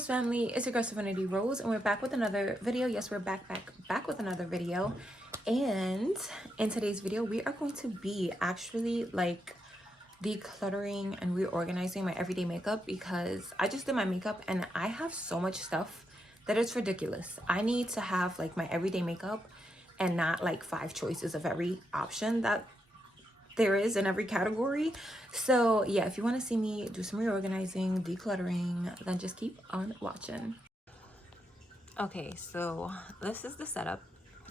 Rose family, it's your girl Serenity Rose, and we're back with another video. Yes, we're back with another video. And in today's video, we are going to be actually like decluttering and reorganizing my everyday makeup, because I just did my makeup and I have so much stuff that it's ridiculous. I need to have like my everyday makeup and not like 5 choices of every option that there is in every category. So yeah, if you want to see me do some reorganizing, decluttering, then just keep on watching. Okay, so this is the setup.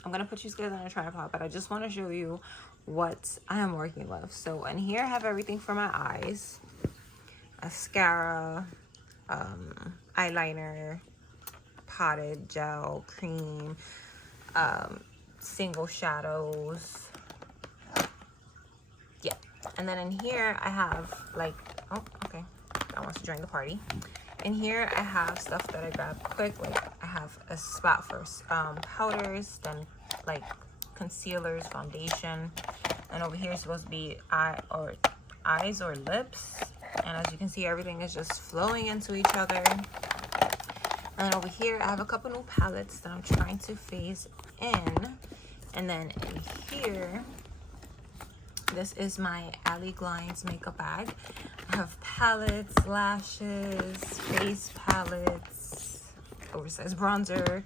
I'm gonna put you guys on a tripod, but I just want to show you what I am working with. So in here I have everything for my eyes: mascara, eyeliner, potted gel, cream, single shadows. Yeah, and then in here I have like, oh, okay, that wants to join the party. In here I have stuff that I grabbed quick. Like I have a spot for powders, then like concealers, foundation, and over here is supposed to be eyes or lips. And as you can see, everything is just flowing into each other. And then over here I have a couple new palettes that I'm trying to phase in. And then in here, this is my Alley Glines makeup bag. I have palettes, lashes, face palettes, oversized bronzer.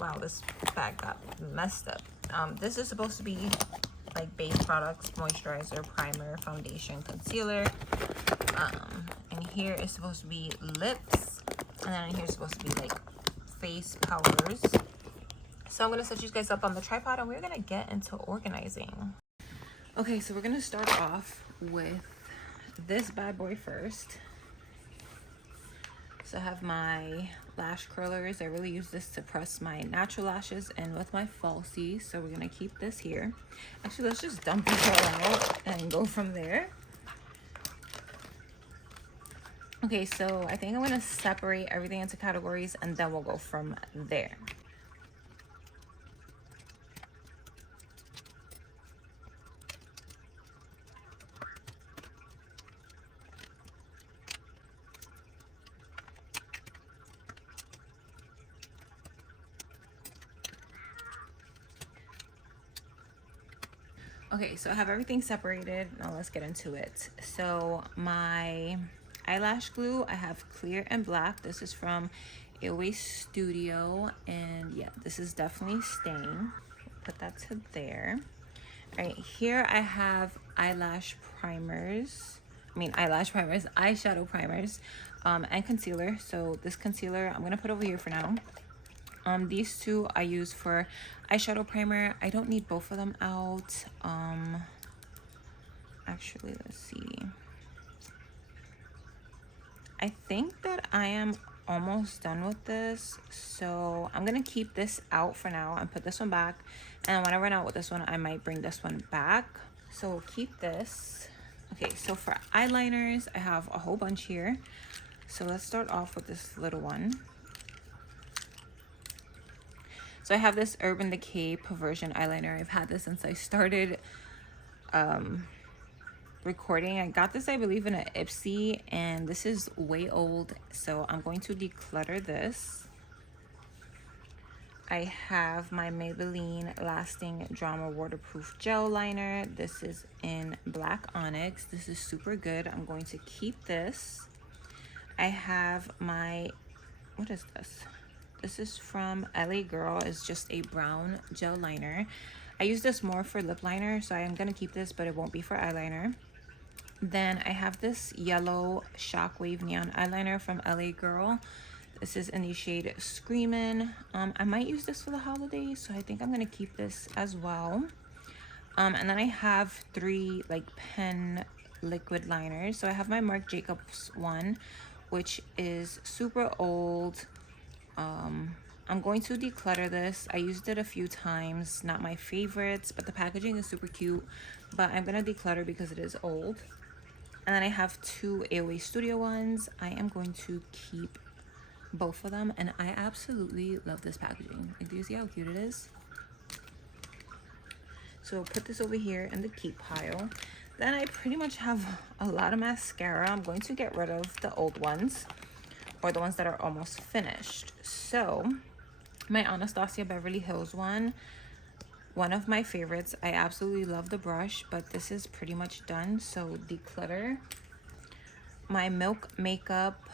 Wow, this bag got messed up. This is supposed to be like base products: moisturizer, primer, foundation, concealer. And here is supposed to be lips. And then in here is supposed to be like face powders. So I'm gonna set you guys up on the tripod and we're gonna get into organizing. Okay, so we're gonna start off with this bad boy first. So I have my lash curlers. I really use this to press my natural lashes in with my falsies. So we're gonna keep this here. Actually, let's just dump this all out and go from there. Okay, so I think I'm gonna separate everything into categories and then we'll go from there. Okay, so I have everything separated. Now let's get into it. So my eyelash glue, I have clear and black. This is from Airways Studio, and yeah, this is definitely staying. Put that to there. All right, here I have eyelash primers. Eyeshadow primers, and concealer. So this concealer I'm gonna put over here for now. These two I use for eyeshadow primer. I don't need both of them out. Actually, let's see. I think that I am almost done with this. So I'm gonna keep this out for now and put this one back. And when I run out with this one, I might bring this one back. So we'll keep this. Okay, so for eyeliners, I have a whole bunch here. So let's start off with this little one. So I have this Urban Decay Perversion eyeliner. I've had this since I started recording. I got this, I believe, in an Ipsy, and this is way old. So I'm going to declutter this. I have my Maybelline Lasting Drama Waterproof Gel Liner. This is in Black Onyx. This is super good. I'm going to keep this. I have my, what is this? This is from LA Girl. It's just a brown gel liner. I use this more for lip liner, so I am gonna keep this, but it won't be for eyeliner. Then I have this yellow Shockwave Neon eyeliner from LA Girl. This is in the shade Screamin'. I might use this for the holidays, so I think I'm gonna keep this as well. And then I have 3 like pen liquid liners. So I have my Marc Jacobs one, which is super old. I'm going to declutter this. I used it a few times, not my favorites, but the packaging is super cute. But I'm gonna declutter because it is old. And then I have 2 Airways Studio ones. I am going to keep both of them, and I absolutely love this packaging. Like, do you see how cute it is? So put this over here in the keep pile. Then I pretty much have a lot of mascara. I'm going to get rid of the old ones, or the ones that are almost finished. So my Anastasia Beverly Hills one of my favorites. I absolutely love the brush, but this is pretty much done. So Declutter. My Milk Makeup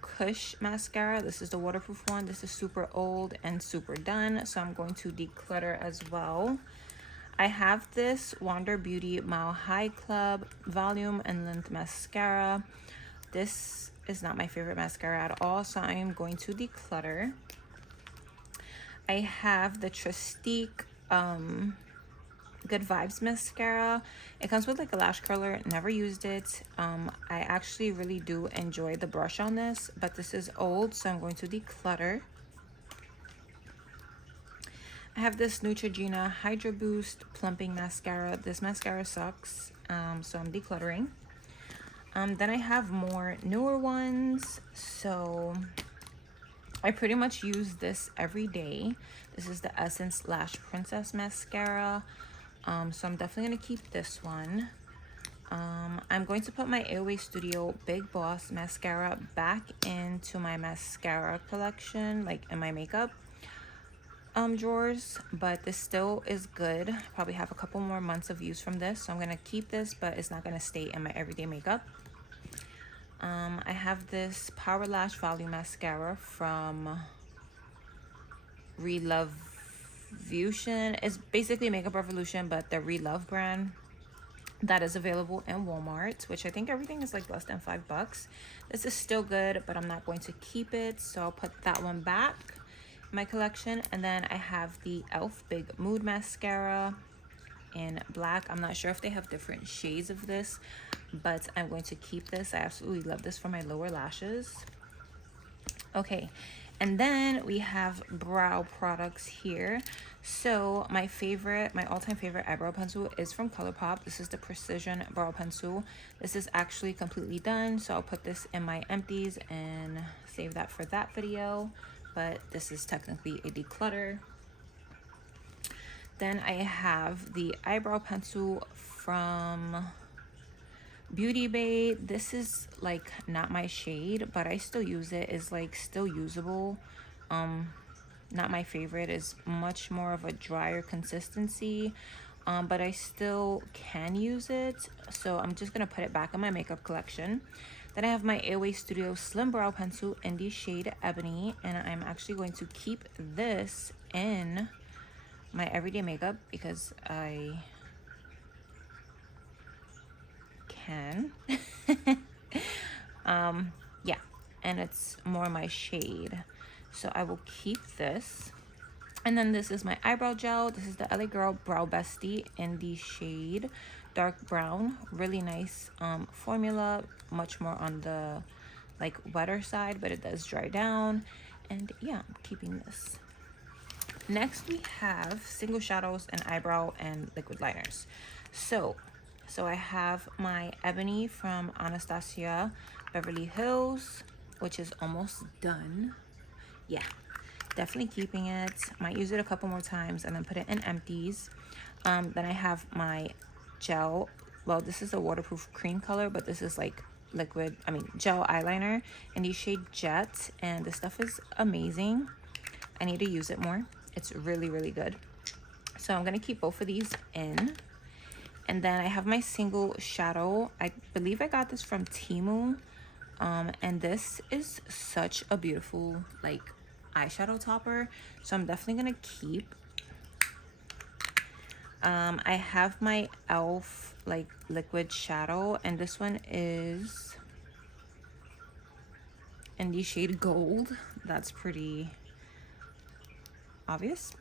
Kush mascara. This is the waterproof one. This is super old and super done, so I'm going to declutter as well. I have this Wander Beauty Mile High Club volume and length mascara. This is not my favorite mascara at all, so I am going to declutter. I have the Trestique Good Vibes mascara. It comes with like a lash curler. Never used it. I actually really do enjoy the brush on this, but this is old, so I'm going to declutter. I have this Neutrogena Hydra Boost Plumping Mascara. This mascara sucks, so I'm decluttering. Then I have more newer ones. So I pretty much use this every day. This is the Essence Lash Princess Mascara. So I'm definitely going to keep this one. I'm going to put my Airway Studio Big Boss Mascara back into my mascara collection, like in my makeup drawers, but this still is good. Probably have a couple more months of use from this, so I'm going to keep this, but it's not going to stay in my everyday makeup. I have this Power Lash Volume Mascara from Relovution. It's basically Makeup Revolution, but the Relove brand. That is available in Walmart, which I think everything is like less than $5. This is still good, but I'm not going to keep it, so I'll put that one back in my collection. And then I have the e.l.f. Big Mood Mascara in black. I'm not sure if they have different shades of this, but I'm going to keep this. I absolutely love this for my lower lashes. Okay, and then we have brow products here. So my all-time favorite eyebrow pencil is from ColourPop. This is the Precision Brow Pencil. This is actually completely done, so I'll put this in my empties and save that for that video, but this is technically a declutter. Then I have the eyebrow pencil from Beauty Bay. This is like not my shade, but I still use it. It's like still usable. Not my favorite. Is much more of a drier consistency, but I still can use it, so I'm just gonna put it back in my makeup collection. Then I have my Airway Studio Slim Brow Pencil in the shade Ebony, and I'm actually going to keep this in my everyday makeup because I can. Yeah, and it's more my shade, so I will keep this. And then this is my eyebrow gel. This is the LA Girl Brow Bestie in the shade dark brown. Really nice formula, much more on the like wetter side, but it does dry down. And yeah, I'm keeping this. Next we have single shadows and eyebrow and liquid liners. So I have my Ebony from Anastasia Beverly Hills, which is almost done. Yeah, definitely keeping it. Might use it a couple more times and then put it in empties. Then I have my gel. Well, this is a waterproof cream color, but this is like gel eyeliner in the shade Jet, and this stuff is amazing. I need to use it more. It's really, really good. So I'm gonna keep both of these in. And then I have my single shadow. I believe I got this from Temu. And this is such a beautiful like eyeshadow topper, so I'm definitely gonna keep. I have my e.l.f. like liquid shadow, and this one is in the shade Gold. That's pretty obvious.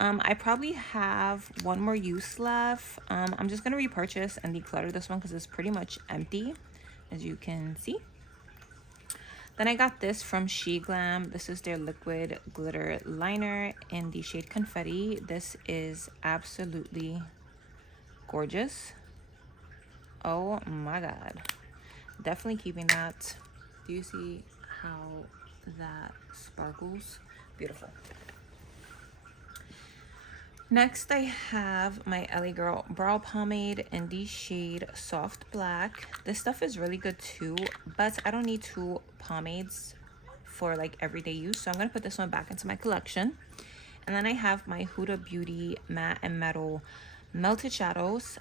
I probably have one more use left. I'm just gonna repurchase and declutter this one because it's pretty much empty, as you can see. Then I got this from She Glam. This is their liquid glitter liner in the shade Confetti. This is absolutely gorgeous. Oh my god, definitely keeping that. Do you see how that sparkles? Beautiful. Next, I have my LA Girl Brow Pomade in the shade Soft Black. This stuff is really good too, but I don't need two pomades for like everyday use. So I'm going to put this one back into my collection. And then I have my Huda Beauty Matte and Metal Melted Shadows.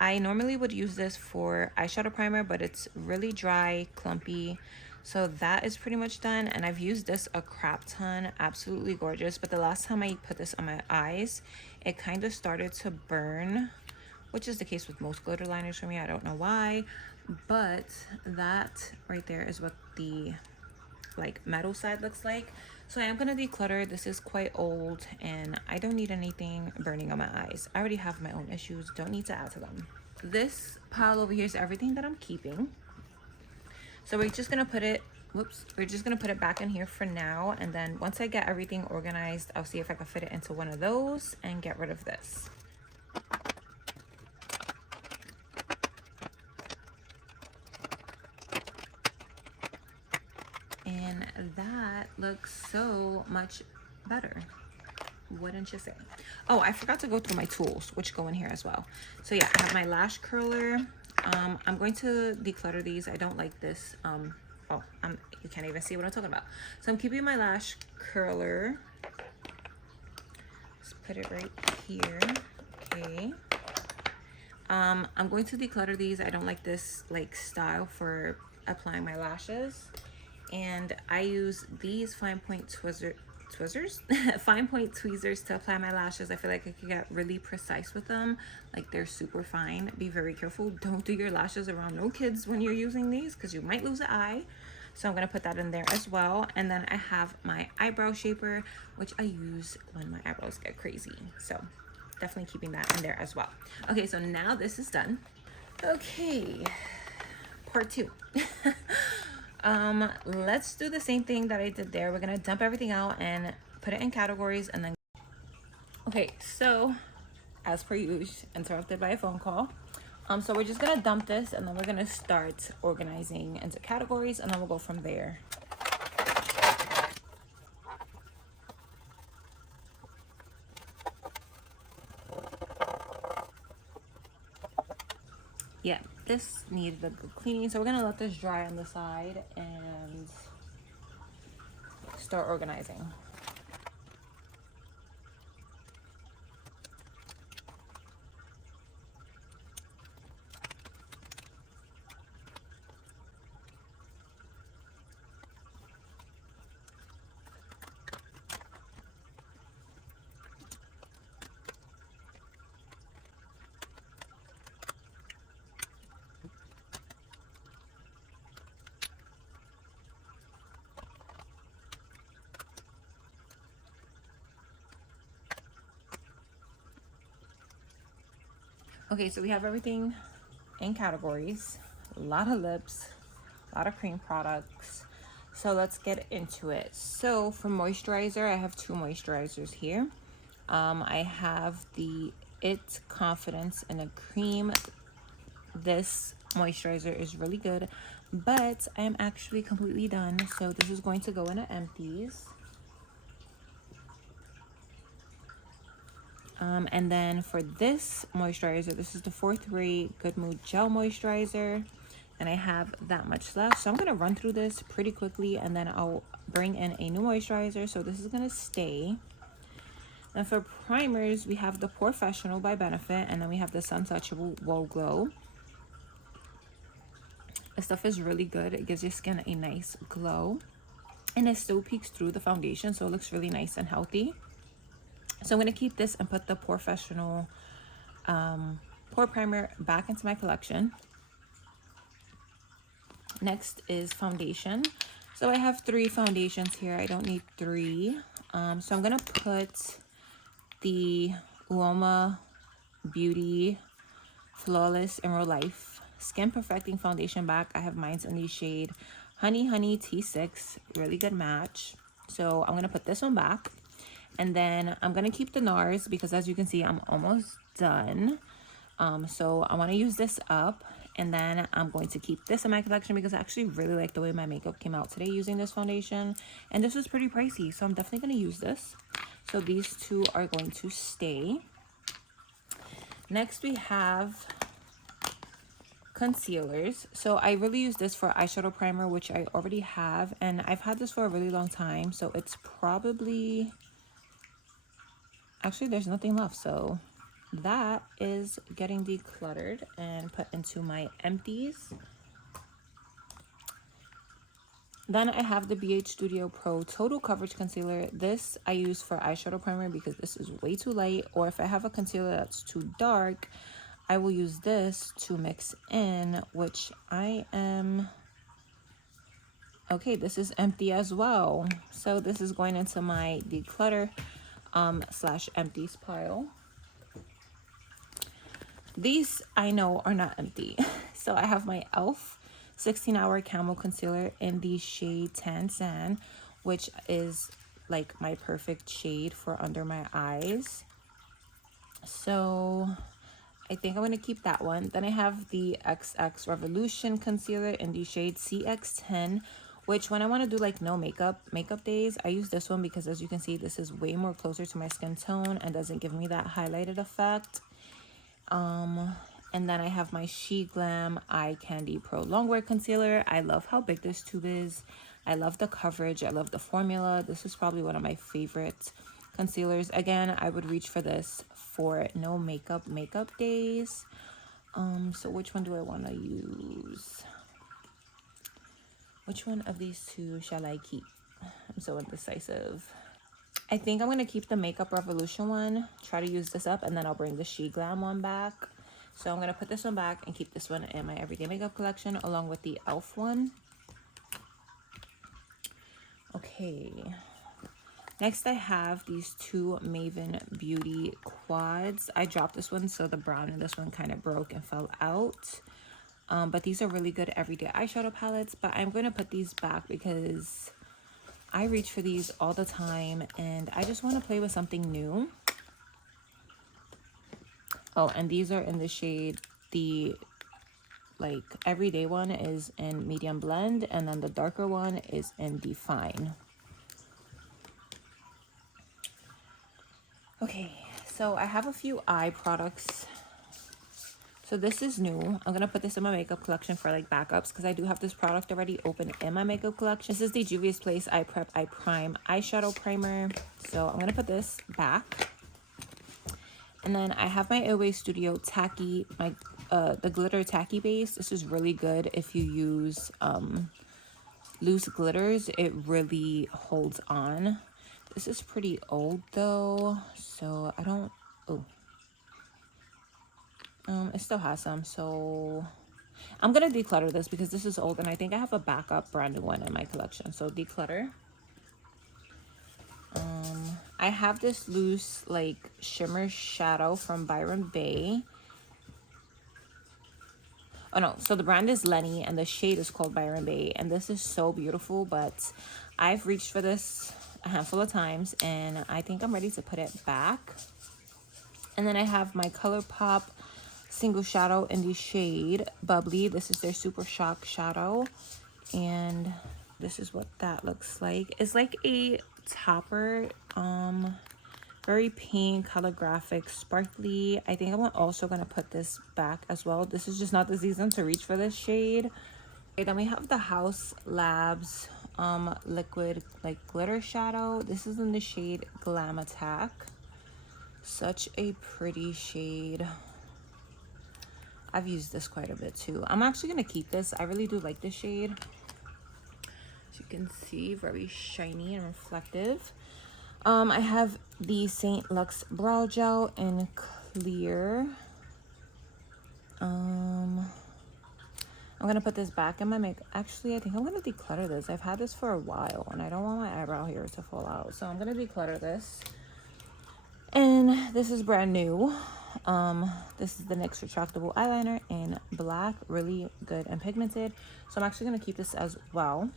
I normally would use this for eyeshadow primer, but it's really dry, clumpy. So that is pretty much done, and I've used this a crap ton. Absolutely gorgeous. But the last time I put this on my eyes, it kind of started to burn, which is the case with most glitter liners for me. I don't know why, but that right there is what the like metal side looks like. So I am going to declutter. This is quite old and I don't need anything burning on my eyes. I already have my own issues, don't need to add to them. This pile over here is everything that I'm keeping. So we're just gonna put it, we're just gonna put it back in here for now, and then once I get everything organized, I'll see if I can fit it into one of those and get rid of this. And that looks so much better, wouldn't you say? Oh, I forgot to go through my tools, which go in here as well. So yeah, I have my lash curler. I'm going to declutter these. I don't like this. You can't even see what I'm talking about. So I'm keeping my lash curler. Let's put it right here. Okay. I'm going to declutter these. I don't like this like style for applying my lashes. And I use these fine point tweezers to apply my lashes. I feel like I could get really precise with them. Like they're super fine. Be very careful. Don't do your lashes around no kids when you're using these because you might lose an eye. So I'm gonna put that in there as well. And then I have my eyebrow shaper, which I use when my eyebrows get crazy. So definitely keeping that in there as well. Okay, so now this is done. Okay, part two. Let's do the same thing that I did there. We're gonna dump everything out and put it in categories and then okay, so as per usual, interrupted by a phone call. So we're just gonna dump this and then we're gonna start organizing into categories and then we'll go from there. Yeah, this needed a good cleaning, so we're gonna let this dry on the side and start organizing. Okay, so we have everything in categories. A lot of lips, a lot of cream products. So let's get into it. So for moisturizer, I have two moisturizers here. I have the It Confidence in a cream. This moisturizer is really good, but I am actually completely done. So this is going to go into empties. And then for this moisturizer, this is the 4th Ray Good Mood Gel Moisturizer. And I have that much left. So I'm going to run through this pretty quickly and then I'll bring in a new moisturizer. So this is going to stay. And for primers, we have the Professional by Benefit. And then we have the Suntouchable Whoa Glow. This stuff is really good. It gives your skin a nice glow. And it still peeks through the foundation. So it looks really nice and healthy. So I'm going to keep this and put the Professional Pore Primer back into my collection. Next is foundation. So I have 3 foundations here. I don't need 3. So I'm going to put the Uoma Beauty Flawless in Real Life Skin Perfecting Foundation back. I have mine in the shade Honey T6. Really good match. So I'm going to put this one back. And then I'm going to keep the NARS because as you can see, I'm almost done. So I want to use this up. And then I'm going to keep this in my collection because I actually really like the way my makeup came out today using this foundation. And this was pretty pricey. So I'm definitely going to use this. So these two are going to stay. Next we have concealers. So I really use this for eyeshadow primer, which I already have, and I've had this for a really long time, so it's probably, actually there's nothing left, so that is getting decluttered and put into my empties. Then I have the BH Studio Pro Total Coverage Concealer. This I use for eyeshadow primer because this is way too light, or if I have a concealer that's too dark, I will use this to mix in, which I am, okay, this is empty as well. So this is going into my declutter slash empties pile. These I know are not empty. So I have my e.l.f. 16-hour Camo Concealer in the shade Tan Sand, which is like my perfect shade for under my eyes. So I think I'm going to keep that one. Then I have the XX Revolution Concealer in the shade CX10, which when I want to do like no makeup days, I use this one because as you can see, this is way more closer to my skin tone and doesn't give me that highlighted effect. And then I have my She Glam Eye Candy Pro Longwear Concealer. I love how big this tube is. I love the coverage. I love the formula. This is probably one of my favorite concealers. Again, I would reach for this for no makeup days. So which one do I want to use? Which one of these two shall I keep? I'm so indecisive. I think I'm going to keep the Makeup Revolution one, try to use this up, and then I'll bring the She Glam one back. So I'm going to put this one back and keep this one in my everyday makeup collection along with the e.l.f. one. Okay. Next I have these two Maven Beauty quads. I dropped this one, so the brown in this one kind of broke and fell out. But these are really good everyday eyeshadow palettes. But I'm going to put these back because I reach for these all the time and I just want to play with something new. Oh, and these are in the shade, the like everyday one is in medium blend, and then the darker one is in define. Okay, so I have a few eye products. So this is new. I'm going to put this in my makeup collection for like backups because I do have this product already open in my makeup collection. This is the Juvia's Place Eye Prep Eye Prime Eyeshadow Primer. So I'm going to put this back. And then I have my Airway Studio Tacky, the glitter tacky base. This is really good if you use loose glitters. It really holds on. This is pretty old though, so I don't, it still has some, so I'm gonna declutter this because this is old and I think I have a backup brand new one in my collection. So declutter. I have this loose like shimmer shadow from Byron Bay. Oh no, so the brand is Lenny and the shade is called Byron Bay, and this is so beautiful, but I've reached for this a handful of times and I think I'm ready to put it back. And then I have my ColourPop single shadow in the shade Bubbly. This is their Super Shock shadow, and this is what that looks like. It's like a topper, very pink, holographic, sparkly. I think I'm also gonna put this back as well. This is just not the season to reach for this shade. Okay, then we have the House Labs liquid like glitter shadow. This is in the shade Glam Attack. Such a pretty shade. I've used this quite a bit too. I'm actually gonna keep this. I really do like this shade. As you can see, very shiny and reflective. I have the Saint Luxe Brow Gel in clear. I'm gonna put this back in my makeup. Actually, I think I'm gonna declutter this. I've had this for a while and I don't want my eyebrow hair to fall out. So I'm gonna declutter this. And this is brand new. This is the NYX retractable eyeliner in black, really good and pigmented. So I'm actually gonna keep this as well.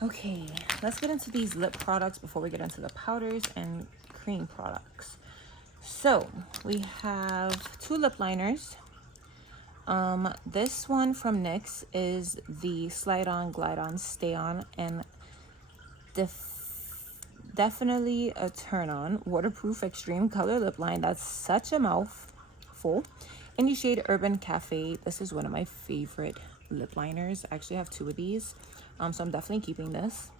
Okay, let's get into these lip products before we get into the powders and cream products. So we have two lip liners. This one from NYX is the Slide On, Glide On, Stay On, and definitely a turn on. Waterproof extreme color lip line. That's such a mouthful. In the shade Urban Cafe. This is one of my favorite lip liners. I actually have 2 of these. So I'm definitely keeping this.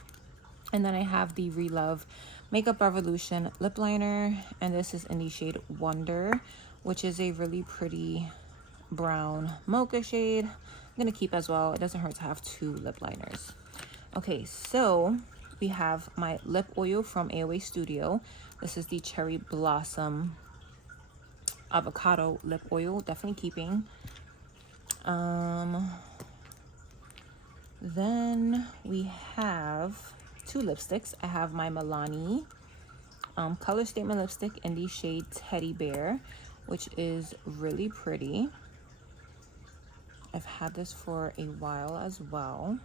And then I have the Relove Makeup Revolution lip liner, and this is in the shade Wonder, which is a really pretty brown mocha shade. I'm gonna keep as well. It doesn't hurt to have 2 lip liners. Okay, so we have my lip oil from AOA Studio. This is the Cherry Blossom Avocado lip oil. Definitely keeping. Then we have 2 lipsticks. I have my Milani Color Statement lipstick in the shade Teddy Bear, which is really pretty. I've had this for a while as well.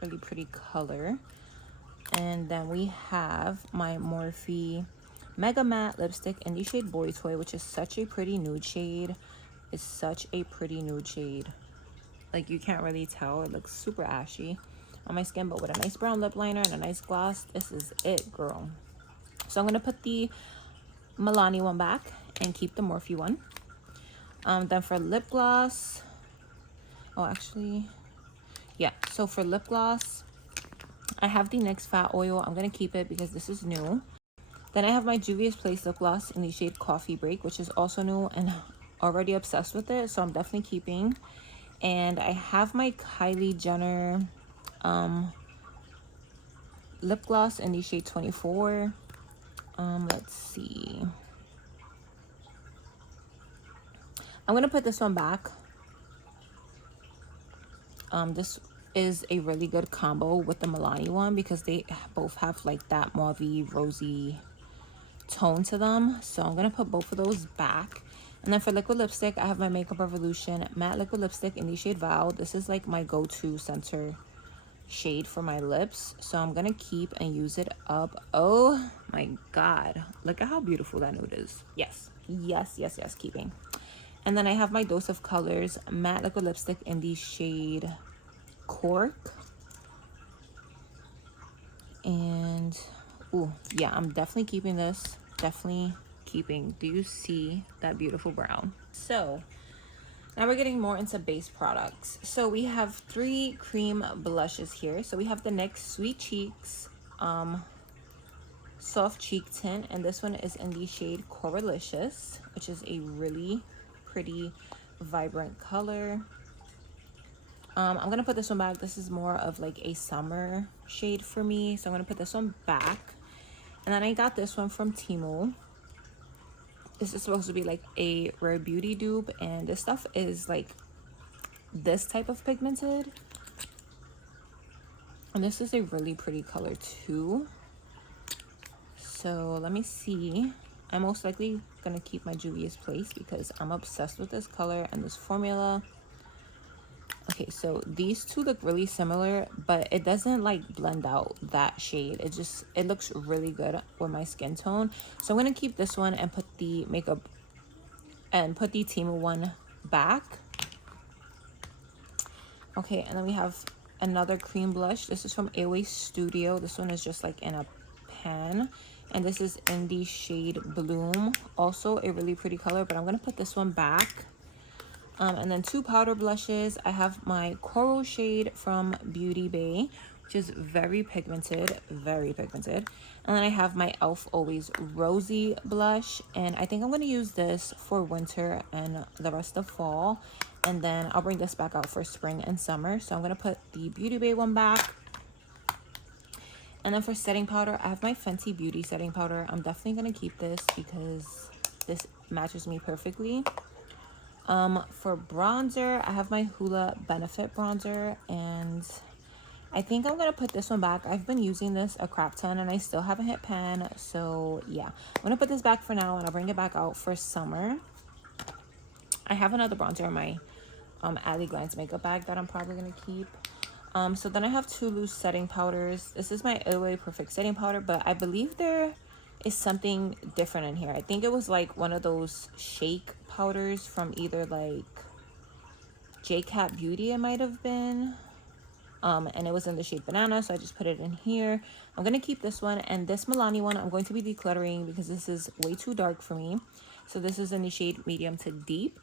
Really pretty color. And then we have my Morphe Mega Matte lipstick in the shade Boy Toy, which is such a pretty nude shade. It's such a pretty nude shade. Like, you can't really tell. It looks super ashy on my skin, but with a nice brown lip liner and a nice gloss, this is it, girl. So I'm going to put the Milani one back and keep the Morphe one. Then for lip gloss, oh, actually, yeah. So for lip gloss, I have the NYX Fat Oil. I'm going to keep it because this is new. Then I have my Juvia's Place lip gloss in the shade Coffee Break, which is also new and already obsessed with it. So I'm definitely keeping. And I have my Kylie Jenner lip gloss in the shade 24. Let's see. I'm going to put this one back. This is a really good combo with the Milani one because they both have like that mauvey rosy tone to them. So I'm going to put both of those back. And then for liquid lipstick, I have my Makeup Revolution matte liquid lipstick in the shade Vow. This is like my go-to center shade for my lips. So I'm going to keep and use it up. Oh my God. Look at how beautiful that nude is. Yes. Yes, yes, yes. Keeping. And then I have my Dose of Colors matte liquid lipstick in the shade Cork. And, oh, yeah, I'm definitely keeping this. Definitely keeping. Do you see that beautiful brown? So now we're getting more into base products. So we have 3 cream blushes here. So we have the NYX Sweet Cheeks Soft Cheek Tint, and this one is in the shade Coralicious, which is a really pretty vibrant color. I'm gonna put this one back. This is more of like a summer shade for me, so I'm gonna put this one back. And then I got this one from Temu. This is supposed to be like a Rare Beauty dupe, and this stuff is like this type of pigmented, and this is a really pretty color too. So let me see. I'm most likely gonna keep my Juvia's Place because I'm obsessed with this color and this formula. Okay, so these two look really similar, but it doesn't like blend out that shade. It looks really good with my skin tone. So I'm gonna keep this one and put the makeup and put the Temu one back. Okay, and then we have another cream blush. This is from AOA Studio. This one is just like in a pan, and this is in the shade Bloom. Also a really pretty color, but I'm gonna put this one back. And then 2 powder blushes. I have my coral shade from Beauty Bay, which is very pigmented, very pigmented. And then I have my e.l.f. Always Rosy blush, and I think I'm going to use this for winter and the rest of fall, and then I'll bring this back out for spring and summer. So I'm going to put the Beauty Bay one back. And then for setting powder, I have my Fenty Beauty setting powder. I'm definitely going to keep this because this matches me perfectly. For bronzer, I have my Hoola Benefit bronzer, and I think I'm gonna put this one back. I've been using this a crap ton and I still haven't hit pan, so yeah, I'm gonna put this back for now and I'll bring it back out for summer. I have another bronzer in my Alley Glance makeup bag that I'm probably gonna keep. So then I have 2 loose setting powders. This is my AOA Perfect setting powder, but I believe there is something different in here. I think it was like one of those shake powders from either like J Cat Beauty, it might have been. and it was in the shade Banana, so I just put it in here. I'm going to keep this one, and this Milani one I'm going to be decluttering because this is way too dark for me. So this is in the shade Medium to Deep.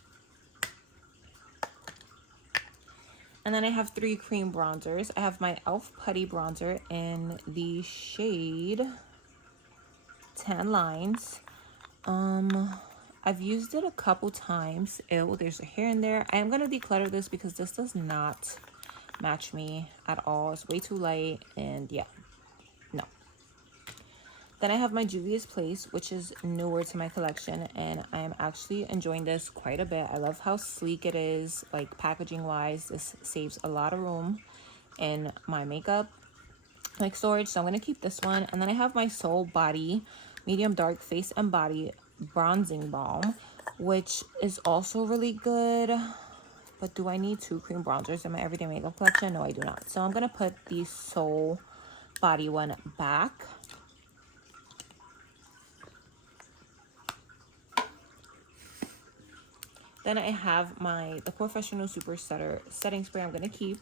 And then I have 3 cream bronzers. I have my e.l.f. Putty bronzer in the shade Tan Lines. I've used it a couple times. Ew, there's a hair in there. I am going to declutter this because this does not match me at all. It's way too light, and yeah, no. Then I have my Juvia's Place, which is newer to my collection, and I am actually enjoying this quite a bit. I love how sleek it is, like packaging wise. This saves a lot of room in my makeup like storage, so I'm going to keep this one. And then I have my Soul Body Medium Dark Face and Body Bronzing Balm, which is also really good. But do I need 2 cream bronzers in my everyday makeup collection? No, I do not. So I'm going to put the Soul Body one back. Then I have the Professional Super Setter Setting Spray I'm going to keep.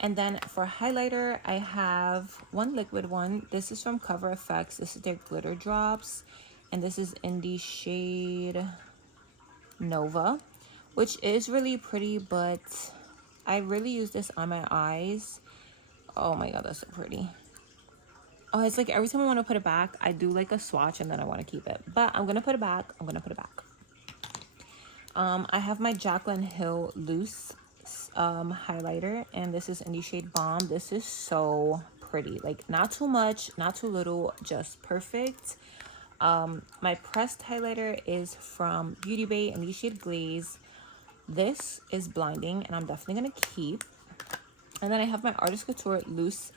And then for highlighter, I have one liquid one. This is from Cover FX. This is their glitter drops. And this is in the shade Nova, which is really pretty, but I really use this on my eyes. Oh my god, that's so pretty. Oh, it's like every time I want to put it back, I do like a swatch and then I want to keep it. But I'm going to put it back. I'm going to put it back. I have my Jaclyn Hill Loose highlighter, and this is in the shade Balm. This is so pretty, like not too much, not too little, just perfect. My pressed highlighter is from Beauty Bay in the shade Glaze. This is blinding, and I'm definitely gonna keep. And then I have my Artist Couture Loose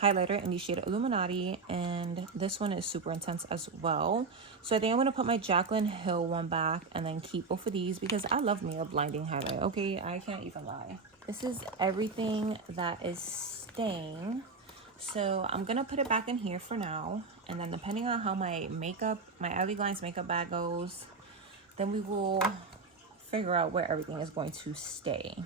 highlighter in the shade Illuminati, and this one is super intense as well. So I think I'm gonna put my Jaclyn Hill one back and then keep both of these because I love me a blinding highlight. Okay, I can't even lie. This is everything that is staying, so I'm gonna put it back in here for now, and then depending on how my Ellie Glines makeup bag goes, then we will figure out where everything is going to stay.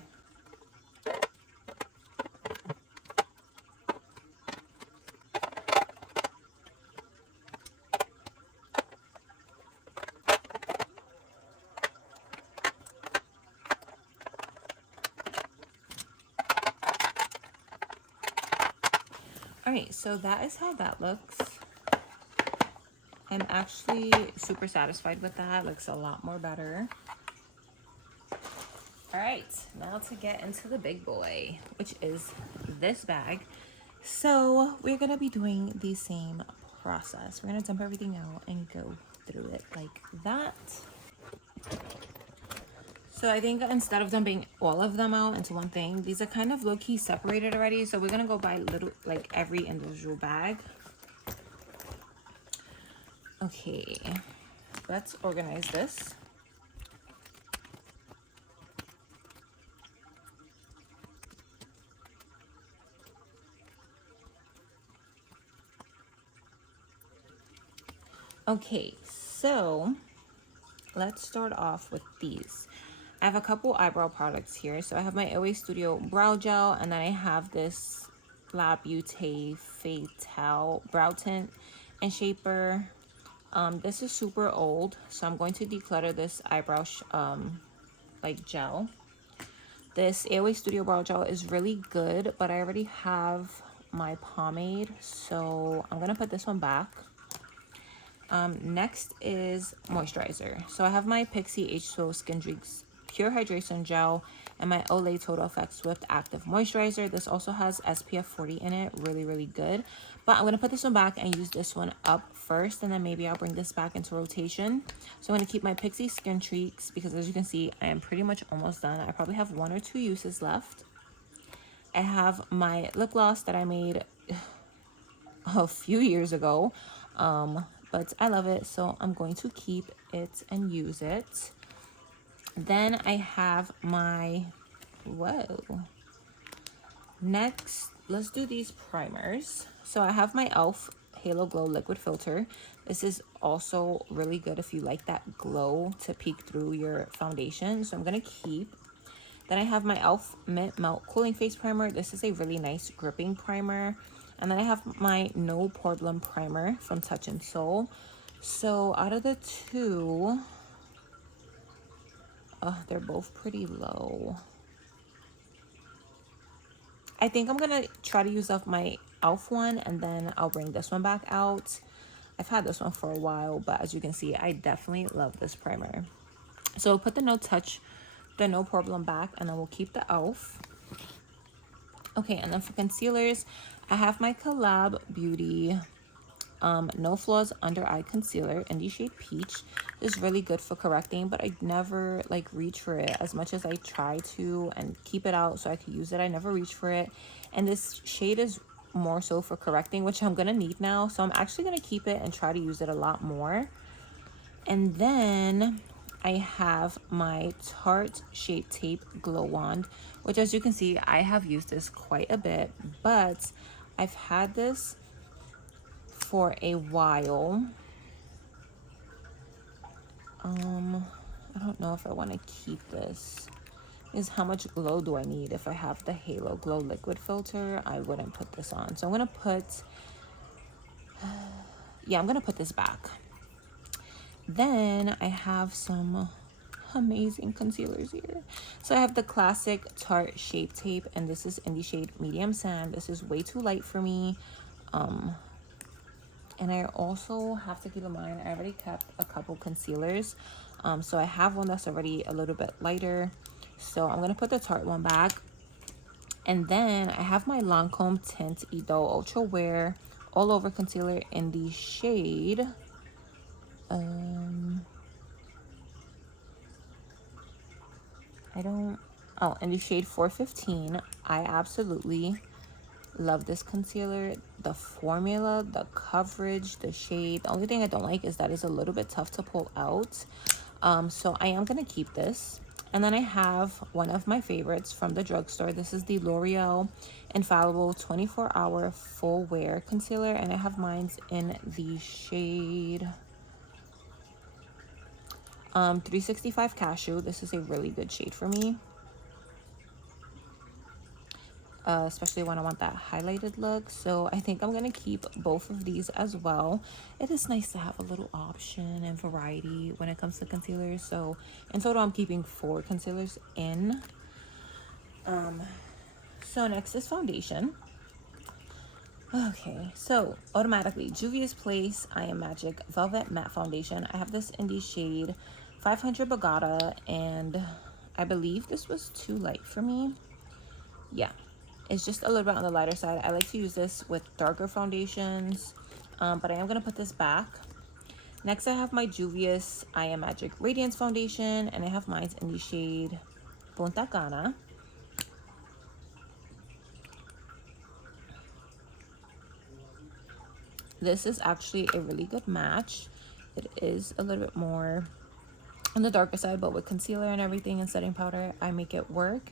Alright, so that is how that looks. I'm actually super satisfied with that. Looks a lot more better. Alright, now to get into the big boy, which is this bag. So we're going to be doing the same process. We're going to dump everything out and go through it like that. So I think instead of dumping all of them out into one thing, these are kind of low-key separated already. So we're going to go by little, like every individual bag. Okay, let's organize this. Okay, so let's start off with these. I have a couple eyebrow products here. So I have my Airway Studio Brow Gel, and then I have this La Beauté Fatale Brow Tint and Shaper. This is super old, so I'm going to declutter this eyebrow like gel. This Airway Studio Brow Gel is really good, but I already have my pomade, so I'm gonna put this one back. Next is moisturizer. So I have my Pixi H2O Skin Drinks Pure Hydration Gel and my Olay Total Effects Swift Active Moisturizer. This also has SPF 40 in it. Really, really good. But I'm going to put this one back and use this one up first, and then maybe I'll bring this back into rotation. So I'm going to keep my Pixi Skin Treats because, as you can see, I am pretty much almost done. I probably have 1 or 2 uses left. I have my lip gloss that I made a few years ago. But I love it, so I'm going to keep it and use it. Then I have my, next, let's do these primers. So I have my e.l.f. Halo Glow Liquid Filter. This is also really good if you like that glow to peek through your foundation, so I'm going to keep. Then I have my e.l.f. Mint Melt Cooling Face Primer. This is a really nice gripping primer. And then I have my No Problem Primer from Touch in Sol. So out of the two, they're both pretty low. I think I'm gonna try to use up my e.l.f. one, and then I'll bring this one back out. I've had this one for a while, but as you can see, I definitely love this primer. So I'll put the No Problem back, and then we'll keep the e.l.f. Okay, and then for concealers, I have my Collab Beauty No Flaws Under Eye Concealer in the shade Peach. This is really good for correcting, but I never like reach for it. As much as I try to and keep it out so I could use it, I never reach for it. And this shade is more so for correcting, which I'm gonna need now. So I'm actually gonna keep it and try to use it a lot more. And then I have my Tarte Shape Tape Glow Wand, which as you can see, I have used this quite a bit, but I've had this for a while. I don't know if I want to keep this. Is how much glow do I need? If I have the Halo Glow Liquid Filter, I wouldn't put this on. So I'm gonna put, yeah, I'm gonna put this back. Then I have some amazing concealers here. So I have the classic Tarte Shape Tape, and this is in the shade Medium Sand. This is way too light for me. And I also have to keep in mind, I already kept a couple concealers. So I have one that's already a little bit lighter. So I'm gonna put the Tarte one back. And then I have my Lancome Tint Edo Ultra Wear All Over Concealer in the shade in the shade 415. I absolutely love this concealer. The formula, the coverage, the shade. The only thing I don't like is that it's a little bit tough to pull out. So I am gonna keep this. And then I have one of my favorites from the drugstore. This is the L'Oreal Infallible 24-Hour Full Wear Concealer, and I have mine in the shade 365 Cashew. This is a really good shade for me, especially when I want that highlighted look. So I think I'm gonna keep both of these as well. It is nice to have a little option and variety when it comes to concealers. So in total, I'm keeping 4 concealers in. So next is foundation. Okay, so automatically Juvia's Place I Am Magic Velvet Matte Foundation. I have this in the shade 500 Bagata, and I believe this was too light for me. Yeah, it's just a little bit on the lighter side. I like to use this with darker foundations, but I am gonna put this back. Next, I have my Juvia's I Am Magic Radiance Foundation, and I have mine in the shade Punta Cana. This is actually a really good match. It is a little bit more on the darker side, but with concealer and everything and setting powder, I make it work.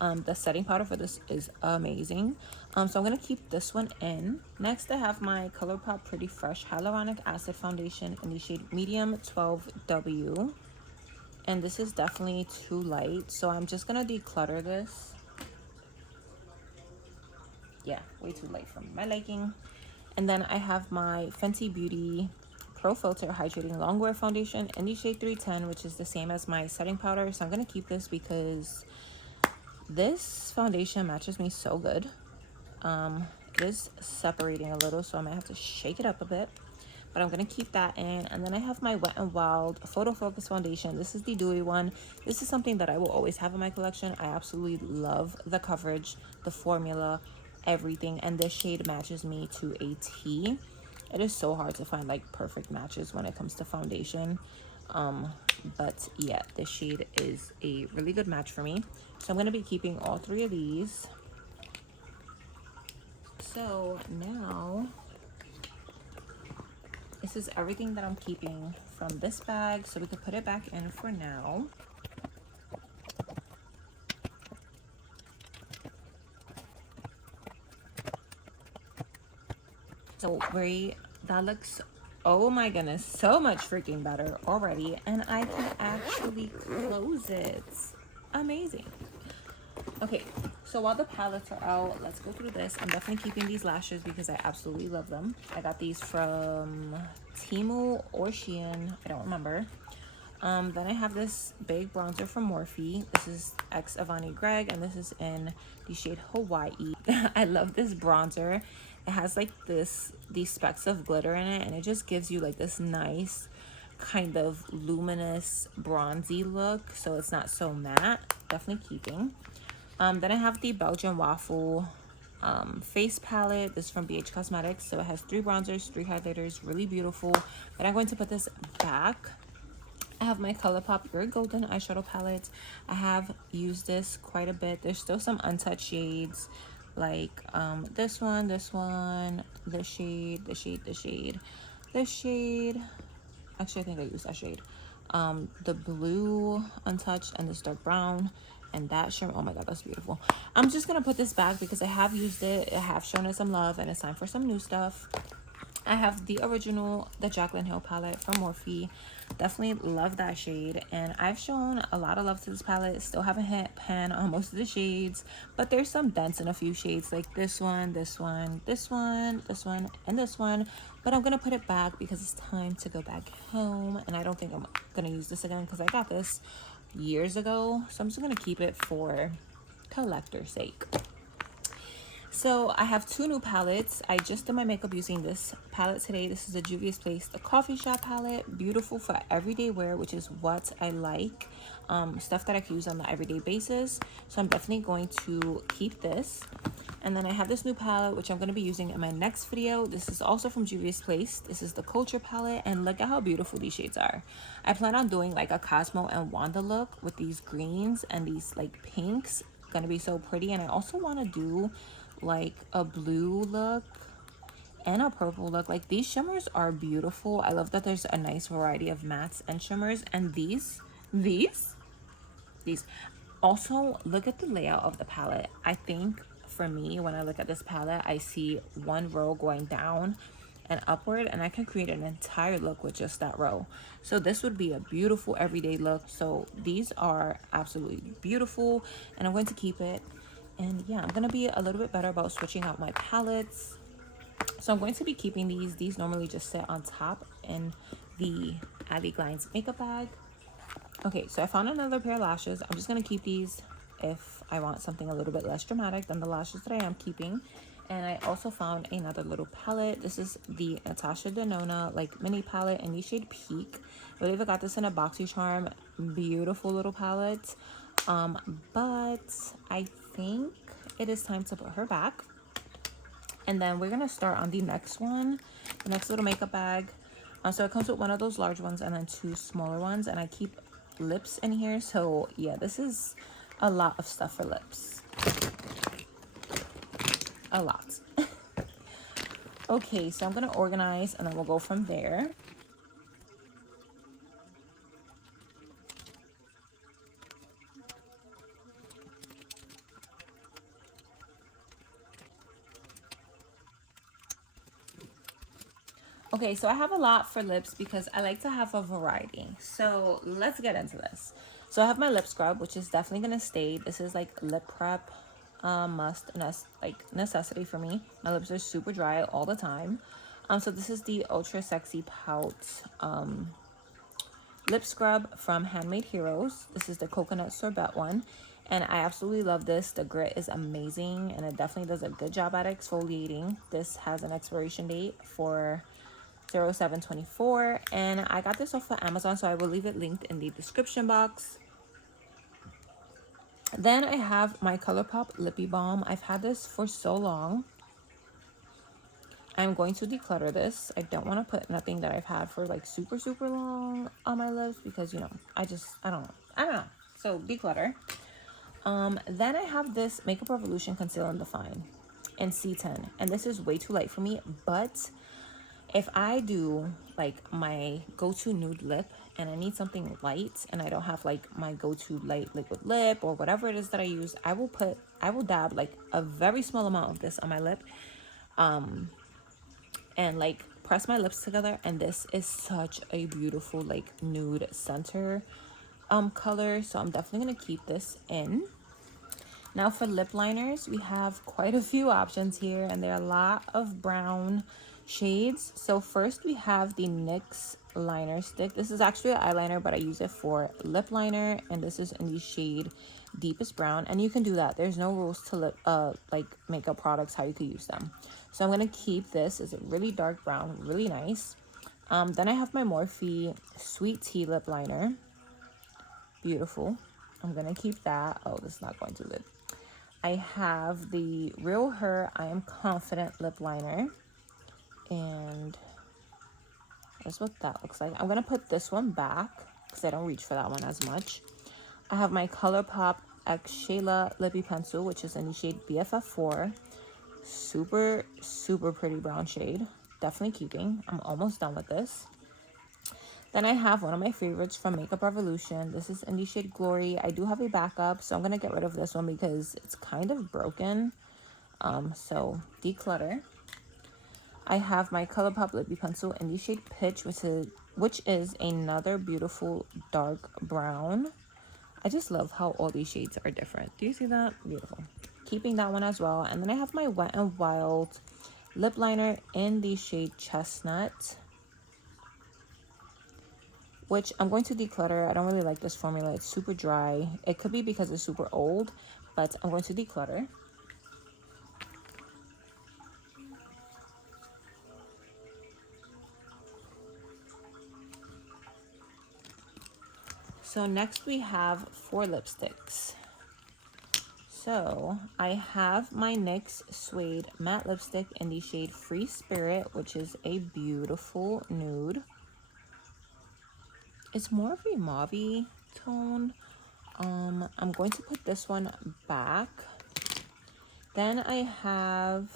The setting powder for this is amazing. So I'm gonna keep this one in. Next, I have my ColourPop Pretty Fresh Hyaluronic Acid Foundation in the shade Medium 12W. And this is definitely too light, so I'm just gonna declutter this. Yeah, way too light for my liking. And then I have my Fenty Beauty Pro Filter Hydrating Longwear Foundation in the shade 310, which is the same as my setting powder. So I'm gonna keep this because this foundation matches me so good. It is separating a little, so I might have to shake it up a bit, but I'm gonna keep that in. And then I have my Wet n Wild Photo Focus Foundation. This is the dewy one. This is something that I will always have in my collection. I absolutely love the coverage, the formula, everything, and this shade matches me to a T. It is so hard to find like perfect matches when it comes to foundation, but yeah, this shade is a really good match for me. So I'm going to be keeping all 3 of these. So now this is everything that I'm keeping from this bag, so we can put it back in for now. So that looks, oh my goodness, so much freaking better already, and I can actually close it. Amazing. Okay, so while the palettes are out, let's go through this. I'm definitely keeping these lashes because I absolutely love them. I got these from Temu or Shein, I don't remember. Then I have this big bronzer from Morphe. This is X Avani Greg, and this is in the shade Hawaii. I love this bronzer. It has like these specks of glitter in it, and it just gives you like this nice kind of luminous bronzy look, so it's not so matte. Definitely keeping. Then I have the Belgian Waffle face palette. This is from BH Cosmetics. So it has 3 bronzers, 3 highlighters, really beautiful. But I'm going to put this back. I have my ColourPop Pure Golden eyeshadow palette. I have used this quite a bit. There's still some untouched shades like this one, this shade, this shade, this shade, this shade. Actually, I think I used that shade. The blue untouched and this dark brown and that shimmer. Oh my god, that's beautiful. I'm just gonna put this back because I have used it. I have shown it some love and it's time for some new stuff. I have the original, the Jaclyn Hill palette from Morphe. Definitely love that shade, and I've shown a lot of love to this palette. Still haven't hit pan on most of the shades, but there's some dents in a few shades like this one, this one, this one, this one, and this one. But I'm gonna put it back because it's time to go back home, and I don't think I'm gonna use this again because I got this years ago, so I'm just gonna keep it for collector's sake. So I have 2 new palettes. I just did my makeup using this palette today. This is a Juvia's Place, the Coffee Shop palette. Beautiful for everyday wear, which is what I like. Stuff that I can use on the everyday basis. So I'm definitely going to keep this. And then I have this new palette, which I'm going to be using in my next video. This is also from Juvia's Place. This is the Culture palette. And look at how beautiful these shades are. I plan on doing like a Cosmo and Wanda look with these greens and these like pinks. Gonna be so pretty. And I also want to do like a blue look and a purple look. Like these shimmers are beautiful. I love that there's a nice variety of mattes and shimmers, and these also, look at the layout of the palette. I think for me, when I look at this palette, I see one row going down and upward, and I can create an entire look with just that row. So this would be a beautiful everyday look. So these are absolutely beautiful, and I'm going to keep it. And yeah, I'm gonna be a little bit better about switching out my palettes. So I'm going to be keeping these normally just sit on top in the Abby Glines makeup bag. Okay, so I found another pair of lashes. I'm just gonna keep these if I want something a little bit less dramatic than the lashes that I am keeping. And I also found another little palette. This is the Natasha Denona like mini palette in the shade Peak. I believe I got this in a BoxyCharm. Beautiful little palette. But I think it is time to put her back. And then we're gonna start on the next one, the next little makeup bag. So it comes with one of those large ones and then 2 smaller ones, and I keep lips in here. So yeah, this is a lot of stuff for lips. A lot. Okay, so I'm gonna organize and then we'll go from there. Okay, so I have a lot for lips because I like to have a variety. So let's get into this. So I have my lip scrub, which is definitely gonna stay. This is like lip prep must like necessity for me. My lips are super dry all the time. So this is the Ultra Sexy Pout lip scrub from Handmade Heroes. This is the coconut sorbet one, and I absolutely love this. The grit is amazing, and it definitely does a good job at exfoliating. This has an expiration date for 07/24, and I got this off of Amazon, so I will leave it linked in the description box. Then I have my ColourPop Lippy Balm. I've had this for so long. I'm going to declutter this. I don't want to put nothing that I've had for like super long on my lips because, you know, I don't know. So declutter. Then I have this Makeup Revolution Conceal and Define in C10, and this is way too light for me, but if I do like my go-to nude lip and I need something light and I don't have like my go-to light liquid lip or whatever it is that I use, I will dab like a very small amount of this on my lip and like press my lips together, and this is such a beautiful like nude center color. So I'm definitely gonna keep this in. Now for lip liners, we have quite a few options here, and there are a lot of brown shades. So first we have the NYX liner stick. This is actually an eyeliner, but I use it for lip liner, and this is in the shade Deepest Brown. And you can do that. There's no rules to lip like makeup products how you could use them. So I'm gonna keep this. It's a really dark brown, really nice. Then I have my Morphe Sweet Tea lip liner. Beautiful. I'm gonna keep that. Oh, this is not going to lip. I have the Real Her I Am Confident lip liner, and that's what that looks like. I'm gonna put this one back because I don't reach for that one as much. I have my ColourPop X Shayla Lippy Pencil, which is in the shade BFF4. Super, super pretty brown shade. Definitely keeping. I'm almost done with this. Then I have one of my favorites from Makeup Revolution. This is in the shade Glory. I do have a backup, so I'm going to get rid of this one because it's kind of broken. So Declutter. I have my ColourPop Lippy Pencil in the shade Pitch, which is another beautiful dark brown. I just love how all these shades are different. Do you see that? Beautiful. Keeping that one as well. And then I have my Wet n Wild lip liner in the shade Chestnut, which I'm going to declutter. I don't really like this formula. It's super dry. It could be because it's super old, but I'm going to declutter. So next we have 4 lipsticks. So I have my NYX Suede matte lipstick in the shade Free Spirit, which is a beautiful nude. It's more of a mauve tone. I'm going to put this one back. Then I have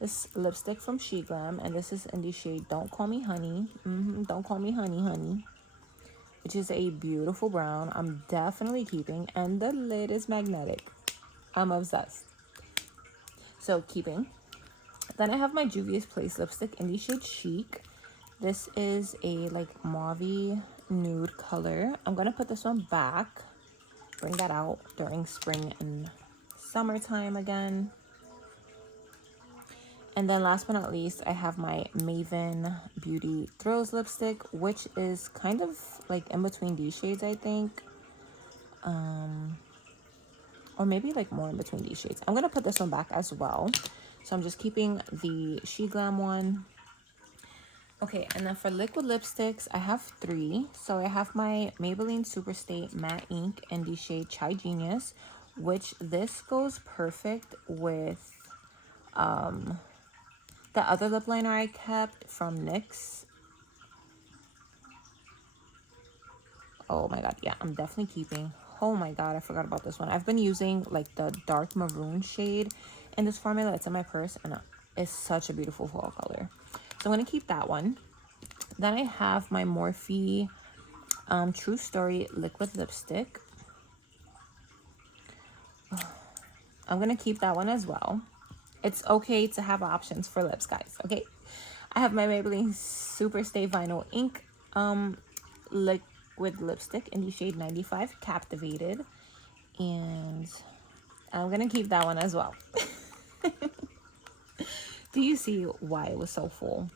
this lipstick from She Glam, and this is in the shade Don't Call Me Honey. Don't Call Me Honey, honey. Which is a beautiful brown. I'm definitely keeping, and the lid is magnetic. I'm obsessed. So keeping. Then I have my Juvia's Place lipstick in the shade Chic. This is a like mauve nude color. I'm gonna put this one back, bring that out during spring and summertime again. And then last but not least, I have my Maven Beauty Thrills lipstick, which is kind of like in between these shades, I think. Or maybe like more in between these shades. I'm gonna put this one back as well. So I'm just keeping the She Glam one. Okay, and then for liquid lipsticks, I have 3. So I have my Maybelline Superstay Matte Ink in the shade Chai Genius, which this goes perfect with the other lip liner I kept from NYX. Oh my god, yeah, I'm definitely keeping. Oh my god, I forgot about this one. I've been using like the dark maroon shade in this formula. It's in my purse, and it's such a beautiful fall color. So I'm going to keep that one. Then I have my Morphe True Story liquid lipstick. I'm going to keep that one as well. It's okay to have options for lips, guys, okay? I have my Maybelline Superstay Vinyl Ink liquid lipstick in the shade 95 Captivated. And I'm going to keep that one as well. Do you see why it was so full?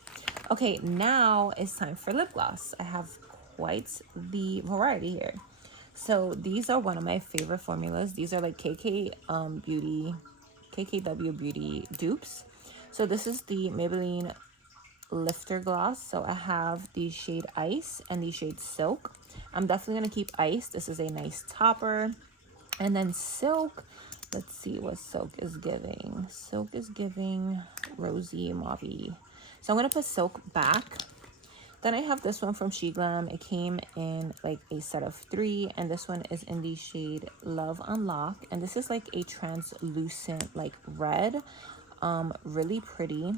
Okay, now it's time for lip gloss. I have quite the variety here. So these are one of my favorite formulas. These are like KKW Beauty dupes. So this is the Maybelline Lifter Gloss. So I have the shade Ice and the shade Silk. I'm definitely going to keep Ice. This is a nice topper. And then Silk. Let's see what Silk is giving. Silk is giving rosy mauve. So I'm going to put Silk back. Then I have this one from She Glam. It came in like a set of 3. And this one is in the shade Love Unlock. And this is like a translucent like red. Really pretty.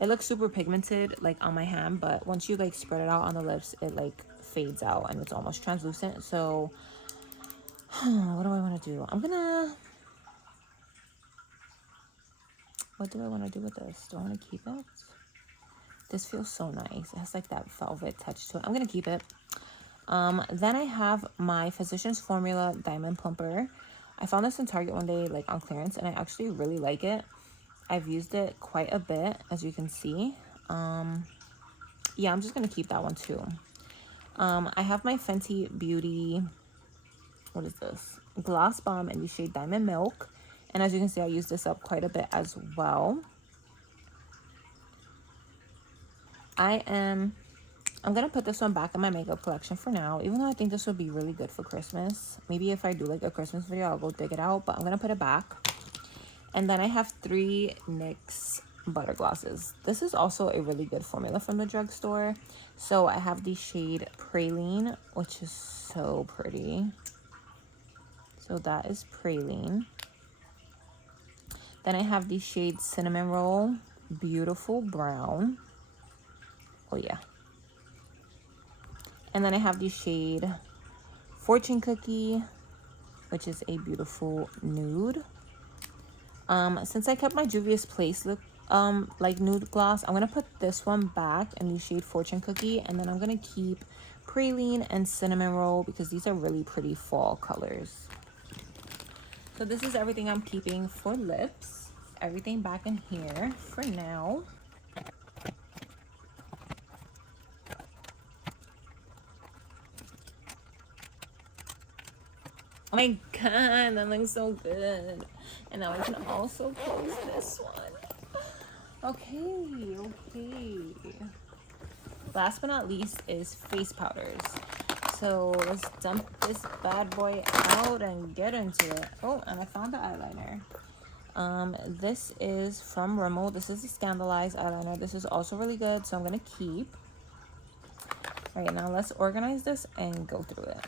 It looks super pigmented like on my hand. But once you like spread it out on the lips, it like fades out and it's almost translucent. So what do I want to do? What do I want to do with this? Do I want to keep it? This feels so nice. It has like that velvet touch to it. I'm going to keep it. Then I have my Physicians Formula Diamond Plumper. I found this in Target one day, like on clearance, and I actually really like it. I've used it quite a bit, as you can see. Yeah, I'm just gonna keep that one too. I have my Fenty Beauty, what is this? Gloss Bomb in the shade Diamond Milk. And as you can see, I use this up quite a bit as well. I'm gonna put this one back in my makeup collection for now, even though I think this would be really good for Christmas. Maybe if I do like a Christmas video, I'll go dig it out, but I'm gonna put it back. And then I have 3 NYX butter glosses. This is also a really good formula from the drugstore. So I have the shade Praline, which is so pretty. So that is Praline. Then I have the shade Cinnamon Roll, Beautiful Brown. Oh yeah. And then I have the shade Fortune Cookie, which is a beautiful nude. Since I kept my Juvia's Place look like nude gloss, I'm gonna put this one back in the shade Fortune Cookie, and then I'm gonna keep Praline and Cinnamon Roll because these are really pretty fall colors. So this is everything I'm keeping for lips. Everything back in here for now. Oh my god, that looks so good. And now I can also close this one. Okay. Last but not least is face powders. So let's dump this bad boy out and get into it. Oh, and I found the eyeliner. This is from Rimmel. This is the Scandalized eyeliner. This is also really good, so I'm gonna keep. All right, now let's organize this and go through it.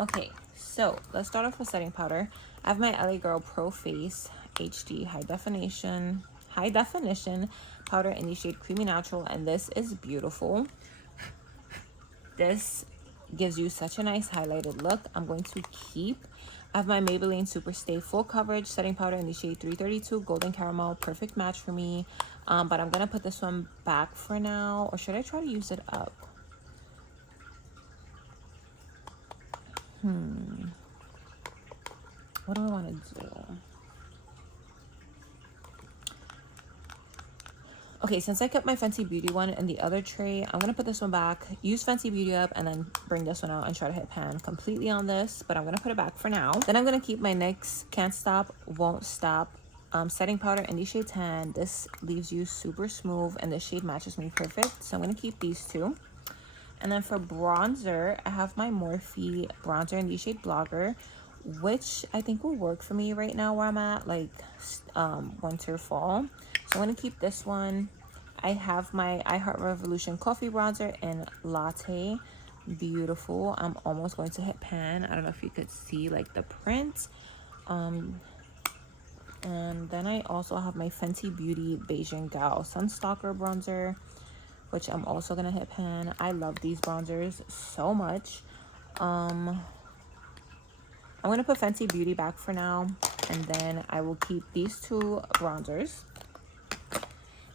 Okay, so let's start off with setting powder. I have my LA Girl Pro Face HD high definition powder in the shade Creamy Natural, and this is beautiful. This gives you such a nice highlighted look. I'm going to keep. I have my Maybelline Super Stay Full Coverage setting powder in the shade 332 Golden Caramel, perfect match for me. But I'm gonna put this one back for now, or should I try to use it up? What do I want to do? Okay, since I kept my Fenty Beauty one in the other tray, I'm going to put this one back, use Fenty Beauty up, and then bring this one out and try to hit pan completely on this. But I'm going to put it back for now. Then I'm going to keep my NYX Can't Stop, Won't Stop setting powder in the shade Tan. This leaves you super smooth, and this shade matches me perfect. So I'm going to keep these two. And then for bronzer, I have my Morphe bronzer in the shade Blogger, which I think will work for me right now where I'm at, like winter, fall. So I'm going to keep this one. I have my I Heart Revolution Coffee Bronzer in Latte. Beautiful. I'm almost going to hit pan. I don't know if you could see like the print. And then I also have my Fenty Beauty Beijing Gal Sunstalker Bronzer, which I'm also going to hit pan. I love these bronzers so much. I'm going to put Fenty Beauty back for now, and then I will keep these 2 bronzers.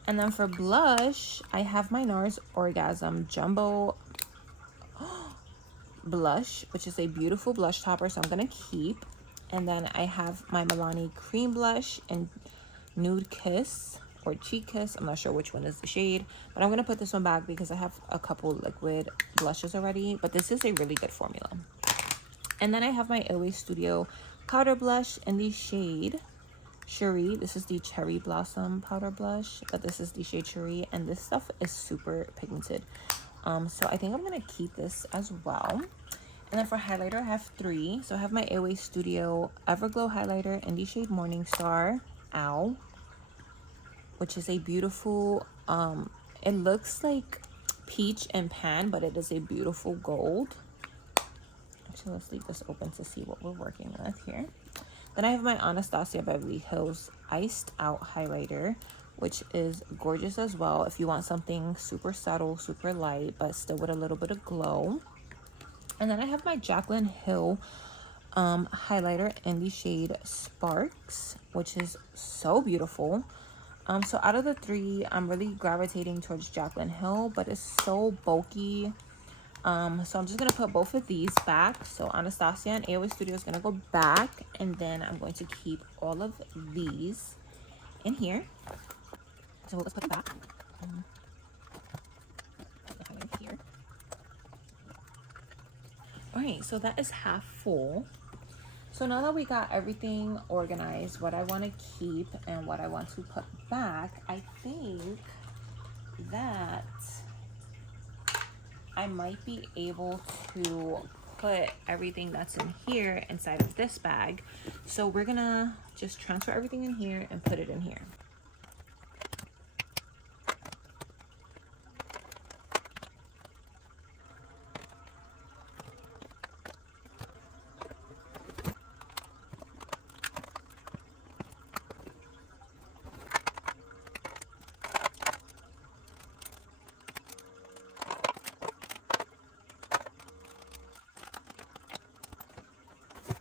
And then for blush, I have my NARS Orgasm Jumbo Blush, which is a beautiful blush topper, so I'm going to keep. And then I have my Milani Cream Blush in Nude Kiss or Cheek Kiss. I'm not sure which one is the shade, but I'm going to put this one back because I have a couple liquid blushes already, but this is a really good formula. And then I have my Airways Studio Powder Blush in the shade Cherie. This is the Cherry Blossom Powder Blush, but this is the shade Cherie, and this stuff is super pigmented. So I think I'm going to keep this as well. And then for highlighter, I have 3. So I have my Airways Studio Everglow Highlighter in the shade Morning Star, Ow, which is a beautiful, it looks like peach and pan, but it is a beautiful gold. Actually, let's leave this open to see what we're working with here. Then I have my Anastasia Beverly Hills Iced Out Highlighter, which is gorgeous as well if you want something super subtle, super light, but still with a little bit of glow. And then I have my Jaclyn Hill highlighter in the shade Sparks, which is so beautiful. So out of the 3, I'm really gravitating towards Jaclyn Hill, but it's so bulky So I'm just gonna put both of these back. So Anastasia and AOA Studio is gonna go back, and then I'm going to keep all of these in here. So let's put it back. Here. All right, so that is half full. So now that we got everything organized, what I want to keep and what I want to put back, I think that I might be able to put everything that's in here inside of this bag. So we're gonna just transfer everything in here and put it in here.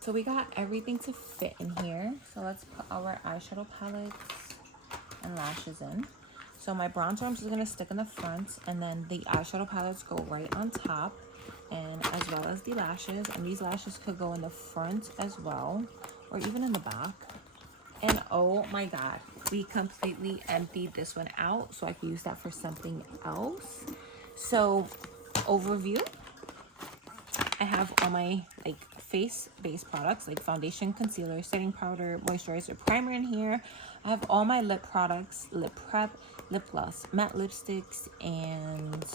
So we got everything to fit in here. So let's put our eyeshadow palettes and lashes in. So my bronzer, I'm just gonna stick in the front, and then the eyeshadow palettes go right on top, and as well as the lashes. And these lashes could go in the front as well, or even in the back. And oh my God, we completely emptied this one out, so I can use that for something else. So overview, I have all my like face base products like foundation, concealer, setting powder, moisturizer, primer in here. I have all my lip products, lip prep, lip gloss, matte lipsticks, and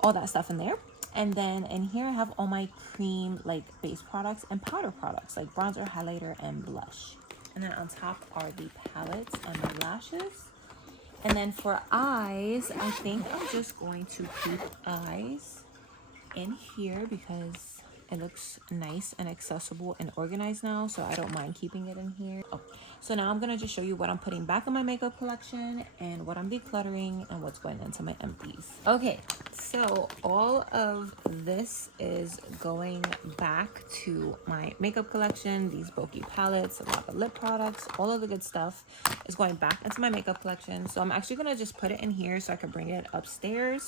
all that stuff in there. And then in here I have all my cream like base products and powder products like bronzer, highlighter, and blush. And then on top are the palettes and my lashes. And then for eyes, I think I'm just going to keep eyes in here because it looks nice and accessible and organized now, so I don't mind keeping it in here. So now I'm gonna just show you what I'm putting back in my makeup collection and what I'm decluttering and what's going into my empties. Okay, so all of this is going back to my makeup collection. These bulky palettes, a lot of lip products, all of the good stuff is going back into my makeup collection. So I'm actually gonna just put it in here so I can bring it upstairs.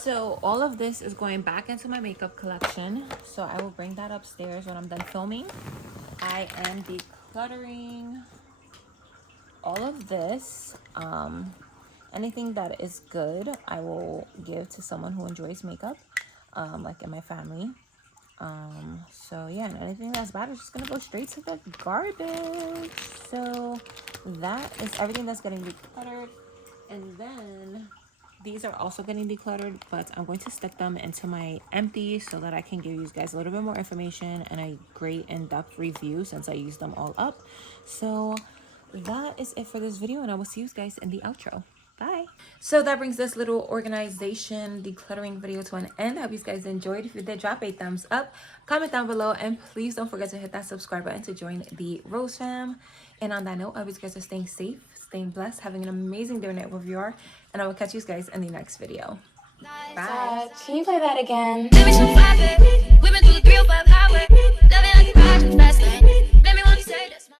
So all of this is going back into my makeup collection. So I will bring that upstairs when I'm done filming. I am decluttering all of this. Anything that is good, I will give to someone who enjoys makeup, like in my family. So yeah, and anything that's bad is just gonna go straight to the garbage. So that is everything that's getting decluttered. And then these are also getting decluttered, but I'm going to stick them into my empty so that I can give you guys a little bit more information and a great in-depth review since I used them all up. So that is it for this video, and I will see you guys in the outro. Bye. So that brings this little organization decluttering video to an end. I hope you guys enjoyed. If you did, drop a thumbs up, comment down below, and please don't forget to hit that subscribe button to join the Rose fam. And on that note, I hope you guys are staying safe, staying blessed, having an amazing day or night wherever you are, and I will catch you guys in the next video. Bye. Can you play that again?